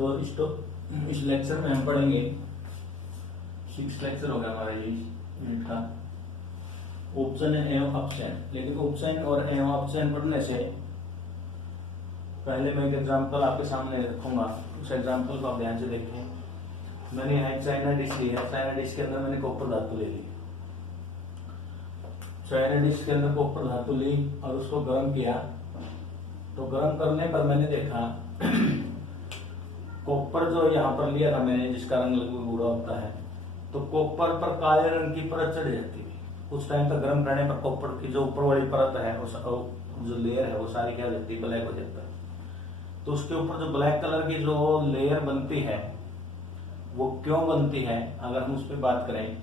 तो इस लेक्चर में हम पढ़ेंगे 6 लेक्चर हो गया हमारा ये यूनिट का उपचयन एवं अपचयन। लेकिन उपचयन और एवं अपचयन पढ़ने से पहले मैं एक एग्जाम्पल आपके सामने रखूंगा, उस एग्जाम्पल को आप ध्यान से देखें। मैंने यहाँ एक चाइना डिश ली है, चाइना डिश के अंदर मैंने कॉपर धातु ले ली। चाइना डिश के अंदर कॉपर धातु ली और उसको गर्म किया। तो गर्म करने पर मैंने देखा कॉपर जो यहाँ पर लिया था मैंने, जिसका रंग लगभग भूरा होता है, तो कॉपर पर काले रंग की परत चढ़ जाती है। कुछ टाइम तक गर्म करने पर कॉपर की जो ऊपर वाली परत है, जो लेयर है, वो सारी क्या हो जाती है, ब्लैक हो जाता है। तो उसके ऊपर जो ब्लैक कलर की जो लेयर बनती है, वो क्यों बनती है, अगर हम उस पर बात करें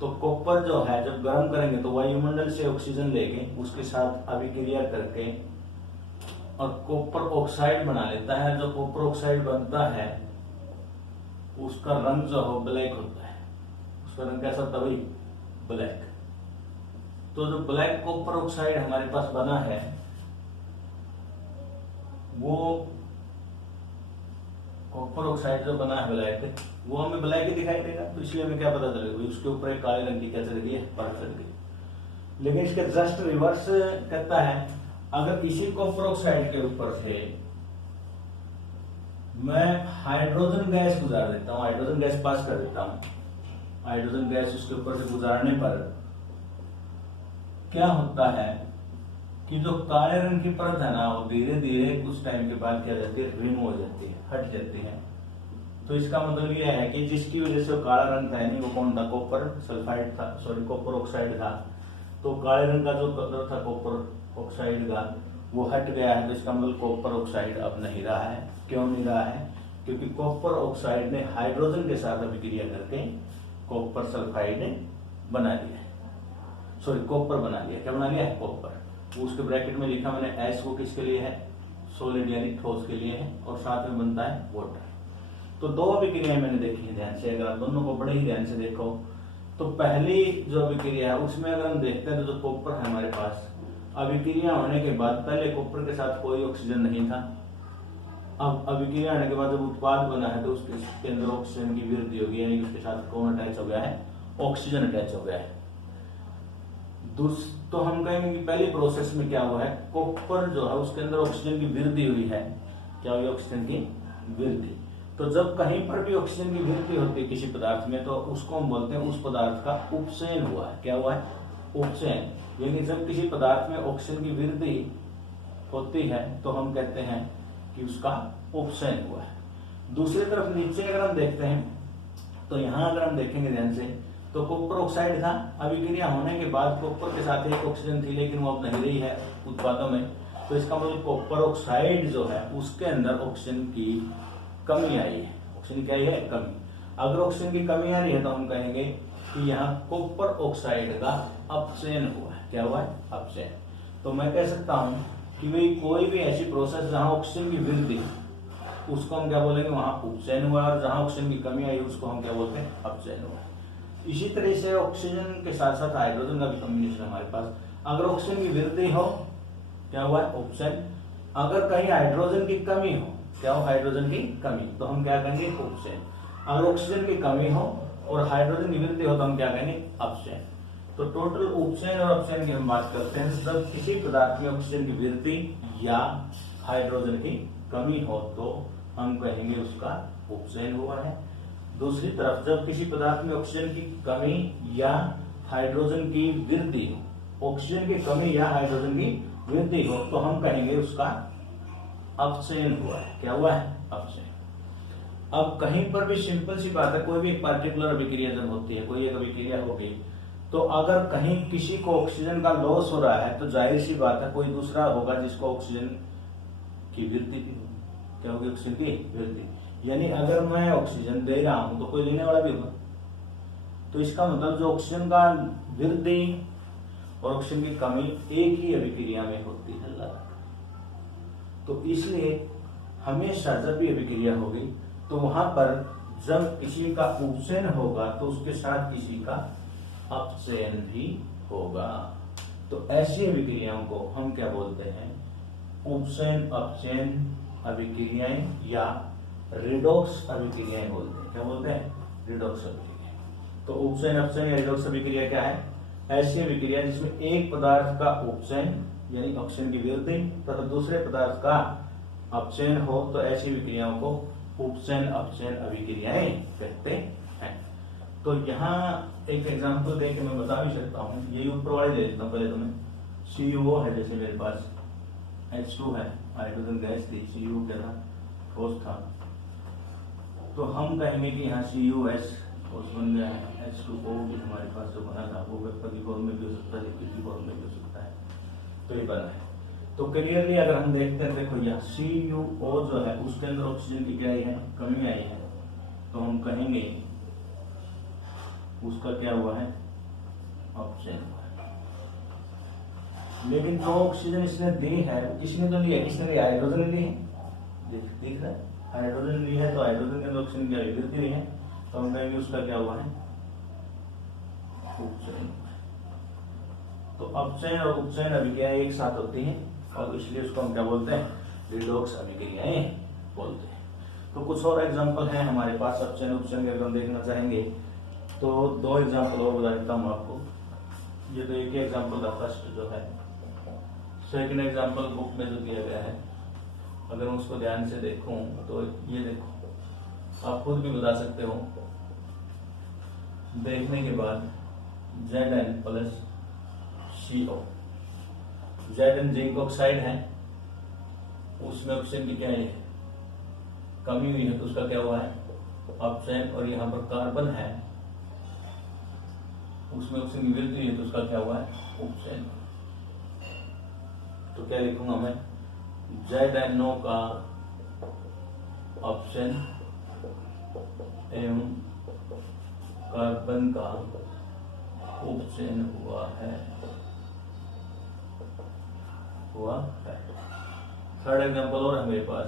तो कॉपर जो है जब गर्म करेंगे तो वायुमंडल से ऑक्सीजन लेके उसके साथ अभिक्रिया करके और कॉपर ऑक्साइड बना लेता है। जो कॉपर ऑक्साइड बनता है उसका रंग जो हो ब्लैक होता है। उसका रंग कैसा होता है भाई, ब्लैक। तो जो ब्लैक कॉपर ऑक्साइड हमारे पास बना है वो कॉपर ऑक्साइड जो बना है ब्लैक, वो हमें ब्लैक ही दिखाई देगा। तो इसलिए हमें क्या पता चलेगा, उसके ऊपर एक काले रंग की क्या चढ़ गई है, परत चढ़ गई। लेकिन इसके जस्ट रिवर्स कहता है, अगर इसी कॉपर ऑक्साइड के ऊपर से मैं हाइड्रोजन गैस गुजार देता हूं, हाइड्रोजन गैस पास कर देता हूं, हाइड्रोजन गैस उसके ऊपर से गुजारने पर क्या होता है कि जो काले रंग की परत है ना, वो धीरे धीरे कुछ टाइम के बाद क्या जाती है, रिमूव हो जाती है, हट जाती है। तो इसका मतलब यह है कि जिसकी वजह से काला रंग था, नहीं वो कौन था, कॉपर सल्फाइड था, सॉरी कॉपर ऑक्साइड था। तो काले रंग का जो कलर था कॉपर ऑक्साइड का, वो हट गया है। तो इसका मतलब कॉपर ऑक्साइड अब नहीं रहा है। क्यों नहीं रहा है, क्योंकि कॉपर ऑक्साइड ने हाइड्रोजन के साथ अभिक्रिया करके कॉपर सल्फाइड बना लिया है, सॉरी कॉपर बना लिया। क्या बना लिया है, कॉपर। उसके ब्रैकेट में लिखा मैंने एस, वो किसके लिए है, सॉलिड यानी ठोस के लिए है, और साथ में बनता है वाटर। तो दो अभिक्रियाएं मैंने देखी है ध्यान से, अगर आप दोनों को बड़े ही ध्यान से देखो तो पहली जो अभिक्रिया है उसमें अगर हम देखते हैं तो जो कॉपर है हमारे पास, अभिक्रिया होने के बाद पहले कॉपर के साथ कोई ऑक्सीजन नहीं था। अब अभिक्रिया होने के बाद जब उत्पाद बना है तो उसके अंदर ऑक्सीजन की वृद्धि होगी, यानी कि उसके साथ कौन अटैच हो गया है, ऑक्सीजन अटैच हो गया है। तो हम कहेंगे कि पहली प्रोसेस में क्या हुआ है, कॉपर जो है उसके अंदर ऑक्सीजन की वृद्धि हुई है। क्या हुई, ऑक्सीजन की वृद्धि। तो जब कहीं पर भी ऑक्सीजन की वृद्धि होती है किसी पदार्थ में, तो उसको हम बोलते हैं उस पदार्थ का उपचयन हुआ है। क्या हुआ है, उपचयन। यानी जब किसी पदार्थ में ऑक्सीजन की वृद्धि होती है तो हम कहते हैं कि उसका उपचयन हुआ है। दूसरी तरफ नीचे अगर हम देखते हैं तो यहाँ अगर हम देखेंगे ध्यान से, तो कॉपर ऑक्साइड था, अभिक्रिया होने के बाद कॉपर के साथ एक ऑक्सीजन थी, लेकिन वो अब नहीं रही है उत्पादों में। तो इसका मतलब कॉपर ऑक्साइड जो है उसके अंदर ऑक्सीजन की कमी आई है। ऑक्सीजन क्या है, कमी। अगर ऑक्सीजन की कमी आ रही है तो हम कहेंगे कि यहाँ कॉपर ऑक्साइड का अपचयन हुआ है। क्या हुआ है, अपचयन। तो मैं कह सकता हूँ कि भाई कोई भी ऐसी प्रोसेस जहाँ ऑक्सीजन की वृद्धि, उसको हम क्या बोलेंगे, वहां उपचयन हुआ, और जहां ऑक्सीजन की कमी आई उसको हम क्या बोलते हैं, अपचयन हुआ। इसी तरह से ऑक्सीजन के साथ साथ हाइड्रोजन का भी कॉम्बिनेशन हमारे पास। अगर ऑक्सीजन की वृद्धि हो, क्या हुआ है, उपचयन। अगर कहीं हाइड्रोजन की कमी हो, क्या हो, हाइड्रोजन की कमी, तो हम क्या कहेंगे, उपचयन। अगर ऑक्सीजन की कमी हो और हाइड्रोजन की वृद्धि हो तो हम क्या कहेंगे, अपचयन। तो टोटल उपचयन और अपचयन की हम बात करते हैं जब किसी पदार्थ में ऑक्सीजन की वृद्धि या हाइड्रोजन की कमी हो तो हम कहेंगे उसका उपचयन हुआ है। दूसरी तरफ जब किसी पदार्थ में ऑक्सीजन की कमी या हाइड्रोजन की वृद्धि हो, ऑक्सीजन की कमी या हाइड्रोजन की वृद्धि हो, तो हम कहेंगे उसका अपचयन हुआ है। क्या हुआ है, अपचयन। अब कहीं पर भी सिंपल सी बात है, कोई भी एक पार्टिकुलर अभिक्रिया जब होती है, कोई एक अभिक्रिया होगी, तो अगर कहीं किसी को ऑक्सीजन का लॉस हो रहा है तो जाहिर सी बात है कोई दूसरा होगा जिसको ऑक्सीजन की वृद्धि भी होगी। क्या होगी, ऑक्सीजन की वृद्धि। यानी अगर मैं ऑक्सीजन दे रहा हूं तो कोई लेने वाला भी होगा। तो इसका मतलब जो ऑक्सीजन का वृद्धि और ऑक्सीजन की कमी एक ही अभिक्रिया में होती है लगभग। तो इसलिए हमेशा जब भी अभिक्रिया होगी तो वहां पर जब किसी का उपचयन होगा तो उसके साथ किसी का अपचयन भी होगा। तो ऐसी अभिक्रियाओं को हम क्या बोलते हैं, उपचयन अपचयन अभिक्रियाएं या रिडॉक्स अभिक्रियाएं बोलते हैं। क्या बोलते हैं? रिडॉक्स अभिक्रिया। तो उपचयन अपचयन या रिडॉक्स अभिक्रिया क्या है? ऐसी अभिक्रिया जिसमें एक पदार्थ का उपचयन यानी ऑक्सीजन की वृद्धि तथा दूसरे पदार्थ का अपचयन हो, तो ऐसी अभिक्रियाओं को उपचयन अपचयन अभिक्रियाएं कहते हैं। तो यहाँ एक एग्जांपल देके मैं बता भी सकता हूँ। ये ऊपर वाले दे देता हूँ पहले तुम्हें। CuO है, जैसे मेरे पास H2 है, हाइड्रोजन गैस थी, CuO क्या था? ठोस था। तो हम कहेंगे कि यहाँ CuS ठोस बन गया है, H2O भी हमारे पास जो बना था वो वेपर की फॉर्म में भी हो सकता है, लिक्विड की फॉर्म में भी हो सकता है। तो ये बना है। तो क्लियरली अगर हम देखते हैं, देखो यहाँ CuO जो है उसके अंदर ऑक्सीजन की क्या आई है? कमी आई है। तो हम कहेंगे उसका क्या हुआ है? अपचयन हुआ है। लेकिन जो ऑक्सीजन इसने दी है, किसने तो लिया? किसने लिया? हाइड्रोजन ने ली है। दिख रहा है? हाइड्रोजन ली है, तो हाइड्रोजन के अंदर ऑक्सीजन की वृद्धि हुई है, तो हम कहेंगे उसका क्या हुआ है? उपचयन। तो अपचयन और उपचयन अभिक्रियाएं एक साथ होती हैं और इसलिए उसको हम क्या बोलते हैं? रिडॉक्स अभिक्रियाएं बोलते हैं। तो कुछ और एग्जांपल हैं हमारे पास अपचयन उपचयन के, अगर हम देखना चाहेंगे तो दो एग्जांपल और बता देता हूँ आपको। ये तो एक ही एग्जांपल था फर्स्ट जो है। सेकंड एग्जांपल बुक में जो दिया गया है, अगर मैं उसको ध्यान से देखूं तो ये देखो, आप खुद भी बता सकते हो देखने के बाद। Zn plus CO, Zn zinc oxide है, उसमें ऑक्सीजन की क्या है? कमी हुई है, तो उसका क्या हुआ है? अपचयन। और यहाँ पर कार्बन है, उसमें ऑक्सीजन की वृद्धि हुई है, तो उसका क्या हुआ है? उपचयन। तो क्या लिखूंगा मैं? ZnO का अपचयन एवं कार्बन का उपचयन हुआ है। थर्ड एग्जांपल और है मेरे पास।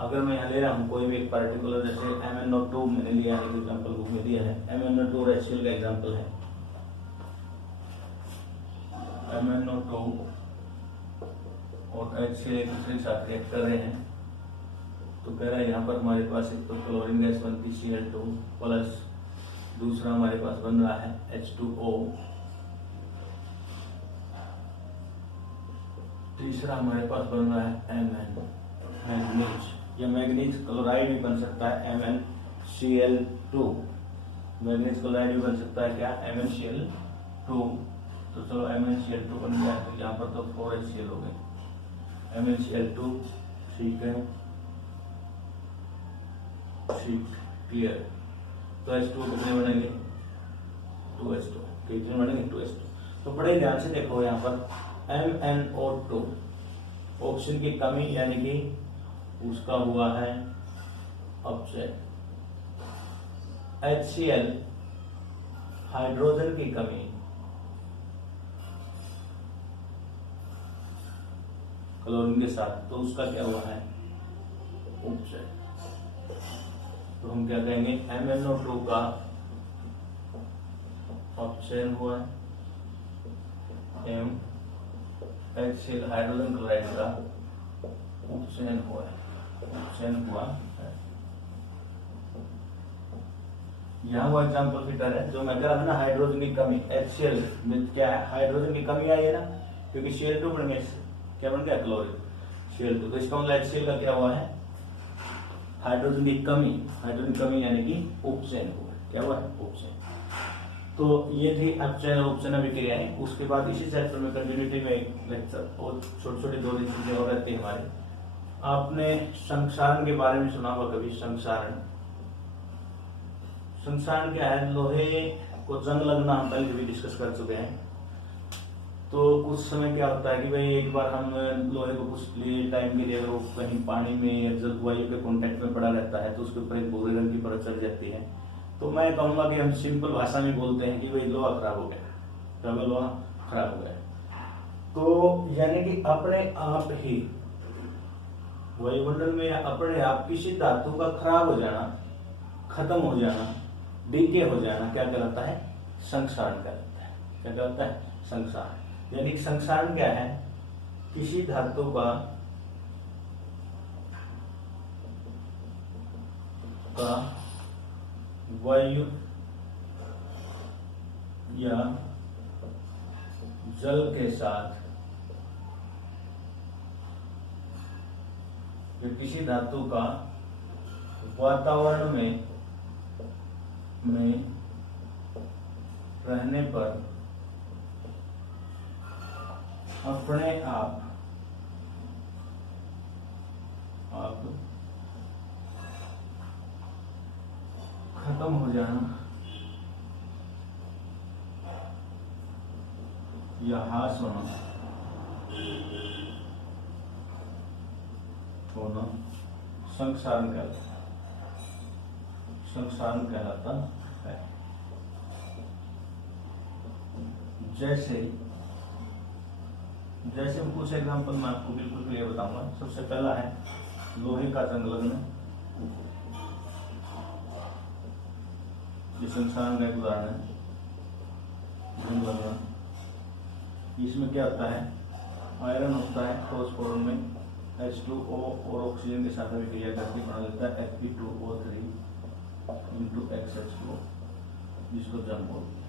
अगर मैं यहाँ ले रहा हूँ कोई भी एक पार्टिकुलर, जैसे MnO2 मैंने लिया है, एग्जांपल बुक में दिया है। MnO2 और HCl का एग्जांपल है। MnO2 और HCl एक दूसरे के साथ रिएक्ट कर रहे हैं, तो कह रहा है यहाँ पर हमारे पास एक तो क्लोरीन गैस बनती Cl2 प्लस दूसरा हमारे पास बन रहा है H2O, तीसरा हमारे पास बन रहा है Mn मैग्नीज, या मैग्नीज क्लोराइड भी बन सकता है MnCl2। मैग्नीज क्लोराइड भी बन सकता है क्या? MnCl2। तो चलो MnCl2 बन गया, तो यहाँ पर तो 4HCl हो गए। MnCl2 ठीक है, ठीक, क्लियर। तो H2 कितने बनेंगे? 2H2। कितने बनेंगे? 2H2। तो बड़े ध्यान से देखो यहाँ पर MnO2 ऑक्सीजन की कमी यानी कि उसका हुआ है अपचयन। HCl हाइड्रोजन की कमी, क्लोरीन के साथ, तो उसका क्या हुआ है? उपचयन। तो हम क्या कहेंगे? MnO2 का अपचयन हुआ है एवं HCl हाइड्रोजन क्लोराइड का उपचयन हुआ है। उपचयन हुआ है। यहाँ वो एग्जाम्पल फिटर है जो मैं कह रहा था ना, हाइड्रोजन की कमी। HCl में क्या है? हाइड्रोजन की कमी आई है ना, क्योंकि Cl2 बन गया, क्या बन गया? Chlorine Cl2। तो इसका मतलब HCl का क्या हुआ है? हाइड्रोजन की कमी। हाइड्रोजन की कमी यानी कि उपचयन हुआ। क्या हुआ है? उपचयन। तो ये थी अपचयन और उपचयन अभिक्रियाएं। उसके बाद इसी चैप्टर में कंटिन्यूटी में एक लेक्चर और छोटी छोटी दो चीजें और रहती है हमारे। आपने संक्षारण के बारे में सुना होगा कभी? संक्षारण, संक्षारण क्या है? लोहे को जंग लगना हम पहले भी डिस्कस कर चुके हैं। तो कुछ समय क्या होता है कि भाई एक बार हम लोहे को कुछ टाइम के लिए अगर वो कहीं पानी में या जलवायु के कांटेक्ट में पड़ा रहता है तो उसके ऊपर एक भूरे रंग की परत चढ़ जाती है। तो मैं कहूंगा कि हम सिंपल भाषा में बोलते हैं कि भाई लोहा खराब हो गया, तो लोहा खराब हो गया। तो यानी कि अपने आप ही वायुमंडल में अपने आप किसी धातु का खराब हो जाना, खत्म हो जाना, डीके हो जाना क्या कहलाता है? संक्षारण कहलाता है। क्या कहलाता है? संक्षारण। यानी कि संक्षारण क्या है? किसी धातु का का वायु या जल के साथ किसी धातु का वातावरण में रहने पर अपने आप खत्म हो जाना या ह्रास होना संक्षारण कहलाता है। जैसे कुछ एग्जाम्पल मैं आपको बिल्कुल क्लियर बताऊंगा। सबसे पहला है लोहे का संलग्न, ये संक्षारण का एक उदाहरण है। इसमें क्या होता है, आयरन होता है, फॉस्फोरस में H2O और ऑक्सीजन के साथ अभिक्रिया करके बना देता है Fe2O3 into XH2O, जिसको जंग बोलते हैं।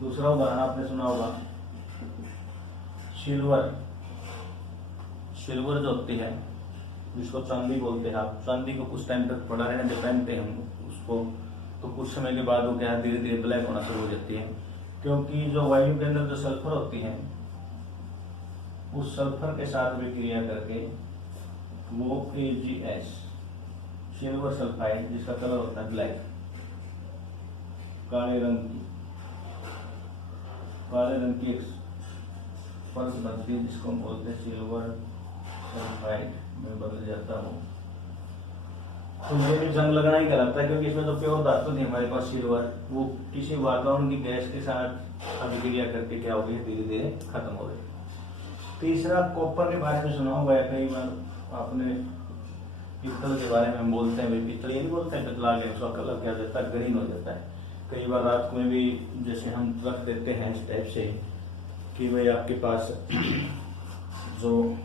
दूसरा उदाहरण आपने सुना होगा सिल्वर जो होती है, जिसको चांदी बोलते हैं। आप चांदी को कुछ टाइम तक पड़ा रहने जब पहनते हैं हम उसको, तो कुछ समय के बाद वो क्या धीरे धीरे ब्लैक होना शुरू हो जाती है, क्योंकि जो वायु के अंदर जो सल्फर होती है, उस सल्फर के साथ विक्रिया करके वो AgS सिल्वर सल्फाइड, जिसका कलर होता है ब्लैक, काले रंग की एक परत बनती है, जिसको हम बोलते हैं सिल्वर सल्फाइड में बदल जाता हो। तो ये भी जंग लगना ही कहलाता है, क्योंकि इसमें जो प्योर धातु थी हमारे पास सिल्वर, वो किसी वातावरण की गैस के साथ अभिक्रिया करके क्या हो गई, धीरे धीरे खत्म हो गई। तीसरा कॉपर के बारे में सुना होगा, कई बार आपने पित्तल के बारे में हम बोलते हैं, पित्तल ये नहीं बोलते हैं, पित्तला गया उसका कलर क्या हो जाता है, ग्रीन हो जाता है। कई बार रात में भी जैसे हम रख देते हैं इस टाइप से कि भाई आपके पास जो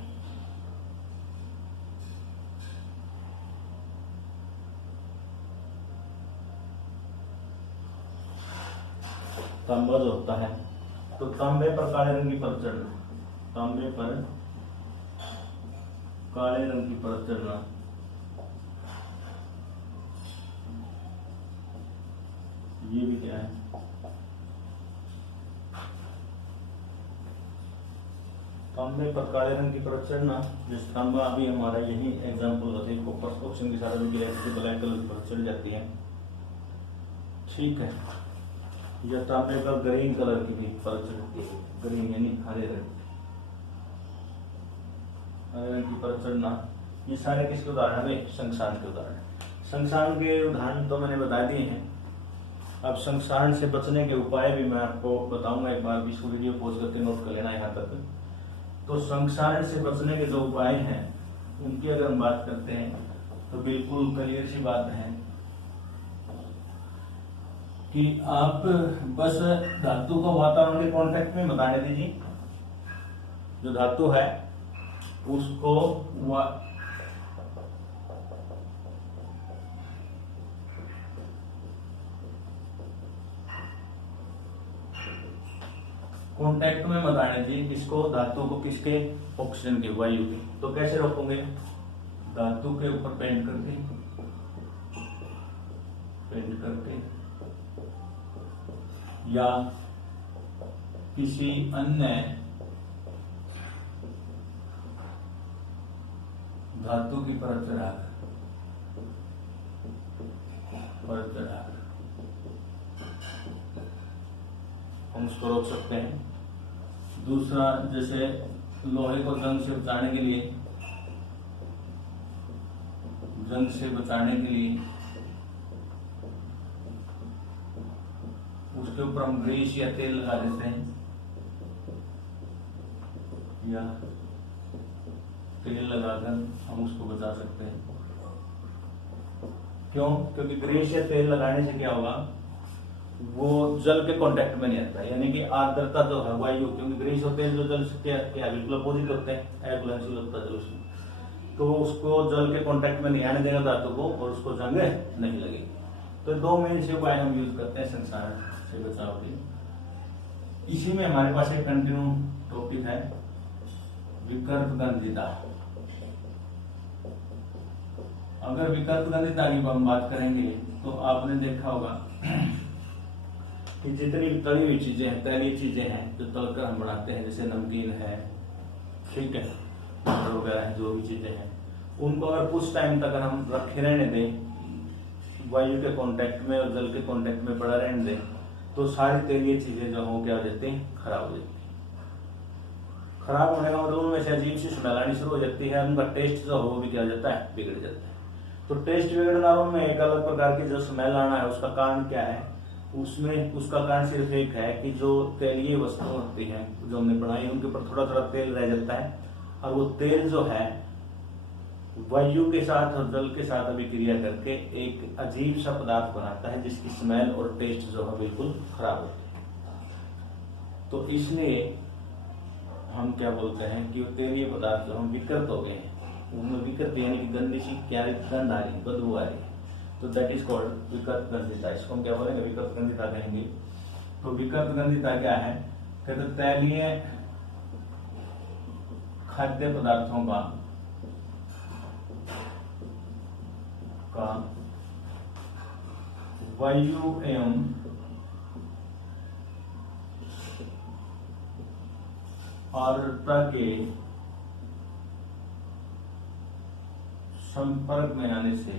तांबा जो होता है, तो तांबे पर काले रंग की परत चढ़ना, तांबे पर काले रंग की परत चढ़ना, ये भी क्या है, तांबे पर काले रंग की परत चढ़ना। जिस तांबा अभी हमारा यही एग्जाम्पल होते हैं, कॉपर ऑक्सीजन के साथ ब्लैक कलर की परत चढ़ जाती है, ठीक है। या तांबे पर ग्रीन कलर की भी परत चढ़ती है, ग्रीन यानी हरे रंग की परत चढ़ना। ये सारे किसके उदाहरण है, संक्षारण के उदाहरण। संक्षारण के उदाहरण तो मैंने बता दिए हैं। अब संक्षारण से बचने के उपाय भी मैं आपको बताऊंगा, एक बार इसको वीडियो पॉज करके नोट कर लेना यहाँ तक। तो संक्षारण से बचने के जो उपाय हैं उनकी अगर हम बात करते हैं तो बिल्कुल क्लियर सी बात है कि आप बस धातु को वातावरण के कांटेक्ट में बताने दीजिए। जो धातु है उसको कांटेक्ट में बताने दीजिए, किसको, धातु को, किसके, ऑक्सीजन के, वायु के। तो कैसे रोकोगे, धातु के ऊपर पेंट करके या किसी अन्य धातु की परत चढ़ाकर हम उसको रोक सकते हैं। दूसरा, जैसे लोहे को जंग से बचाने के लिए उसके ऊपर हम ग्रीस या तेल लगा देते हैं, या तेल लगाकर हम उसको बचा सकते हैं। क्यों? क्योंकि ग्रीस या तेल लगाने से क्या होगा, वो जल के कांटेक्ट में नहीं आता, यानी कि आर्द्रता जो है वायु, क्योंकि ग्रीस और तेल जो जल से क्या बिल्कुल अपोजिट होते हैं, एग्लेंशियल होता है जल उसमें। तो उसको जल के कांटेक्ट में नहीं आने देगा धातु को और उसको जंग नहीं लगेगी। तो दो मेन से उपाय हम यूज करते हैं संक्षारण से बचाव के लिए। इसी में हमारे पास एक कंटिन्यू टॉपिक है विकल्प गंधिता। अगर विकल्प गंधिता की हम बात करेंगे तो आपने देखा होगा कि जितनी तली हुई चीजें हैं, तैलीय चीजें हैं जो तलकर हम बनाते हैं, जैसे नमकीन है, ठीक है, मटर वगैरह जो भी चीजें हैं, उनको अगर कुछ टाइम तक हम रखे रहने दें, वायु के कांटेक्ट में और जल के कांटेक्ट में पड़ा रहने दें, तो सारी तैलीय चीजें जो हो क्या हो जाती हैं, खराब हो जाती हैं। खराब होने का मतलब उनमें से अजीब सी स्मेल आनी शुरू हो जाती है, उनका टेस्ट जो हो वो भी क्या हो जाता है, बिगड़ जाता है। तो टेस्ट बिगड़ना, उनमें एक अलग प्रकार की जो स्मेल आना है उसका कारण क्या है, उसमें उसका कारण सिर्फ एक है कि जो तैलीय वस्तु होती है जो हमने बनाई उनके ऊपर थोड़ा थोड़ा तेल रह जाता है, और वो तेल जो है वायु के साथ और जल के साथ अभिक्रिया करके एक अजीब सा पदार्थ बनाता है जिसकी स्मेल और टेस्ट जो है बिल्कुल खराब होती है। तो इसलिए हम क्या बोलते हैं कि वो तैलीय पदार्थ जो हम विकृत हो गए हैं, उनमें विकृत यानी कि गंदी सी क्या गंध आ रही, बदबू आ रही है, तो दैट इज कॉल्ड विकृत गंधिता। इसको हम क्या बोलेंगे, विकृत गंधिता कहेंगे। तो विकृत गंधिता क्या है, कहते तैलीय खाद्य पदार्थों का वायु एवं आर्द्रता के संपर्क में आने से,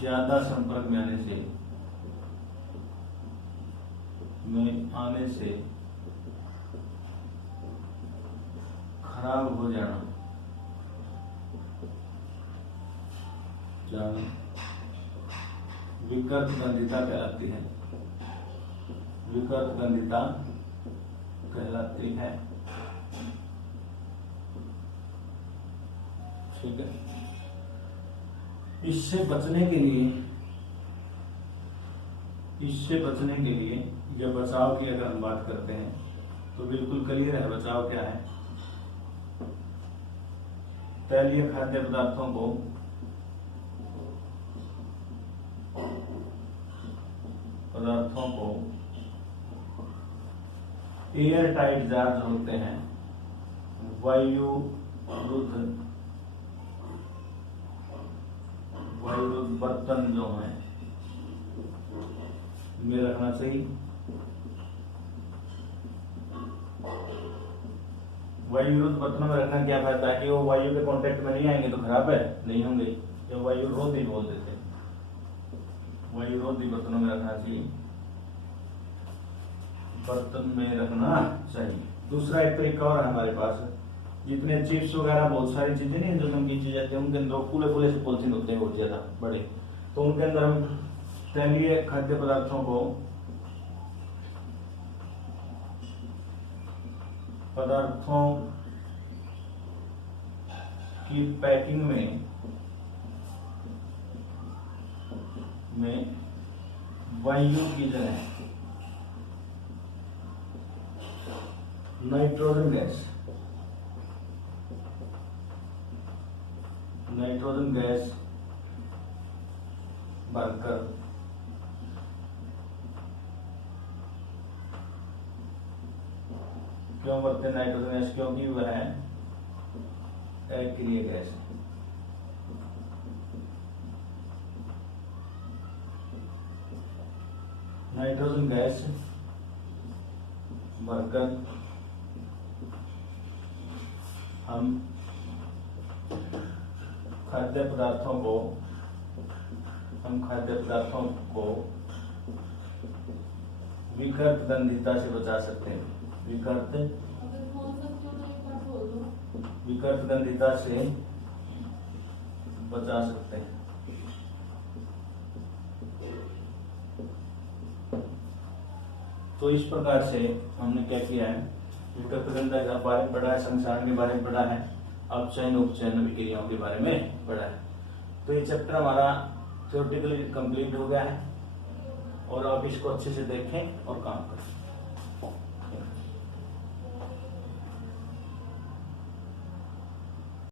ज्यादा संपर्क में आने से खराब हो जाना विकृत गंधिता कहलाती है, विकृत गंधिता कहलाती है। ठीक है, इससे बचने के लिए जब बचाव की अगर हम बात करते हैं तो बिल्कुल क्लियर है बचाव क्या है। तैलीय खाद्य पदार्थों को एयर टाइट जार जो होते हैं, वायु रुद्ध बर्तन जो है में रखना चाहिए। वायु रुद्ध बर्तनों में रखना क्या फायदा है कि वो वायु के कांटेक्ट में नहीं आएंगे तो खराब है नहीं होंगे, या वायु रोधी बोल देते हैं, वायु रोधी बर्तनों में रखना चाहिए, बर्तन में रखना चाहिए। दूसरा एक तरीका और है हमारे पास, जितने चिप्स वगैरह बहुत सारी चीजें नहीं जो नमकीन चीजें आती है उनके अंदर फूले फूले से पॉलिथीन होते हैं बहुत ज्यादा बड़े, तो उनके अंदर हम तैलीय खाद्य पदार्थों की पैकिंग में वायु की जगह नाइट्रोजन गैस भरकर क्यों भरते नाइट्रोजन गैस, क्योंकि वह अक्रिय गैस है। नाइट्रोजन गैस भरकर हम खाद्य पदार्थों को विकृत गंधिता से बचा सकते हैं, विकृत गंधिता से बचा सकते हैं। तो इस प्रकार से हमने क्या किया है, विकृत गंधिता के बारे में पढ़ा है, संक्षारण के बारे में पढ़ा है, अपचयन उपचयन अभिक्रियाओं के बारे में पढ़ा है। तो ये चैप्टर हमारा थ्योरेटिकली कंप्लीट हो गया है और आप इसको अच्छे से देखें और काम करें।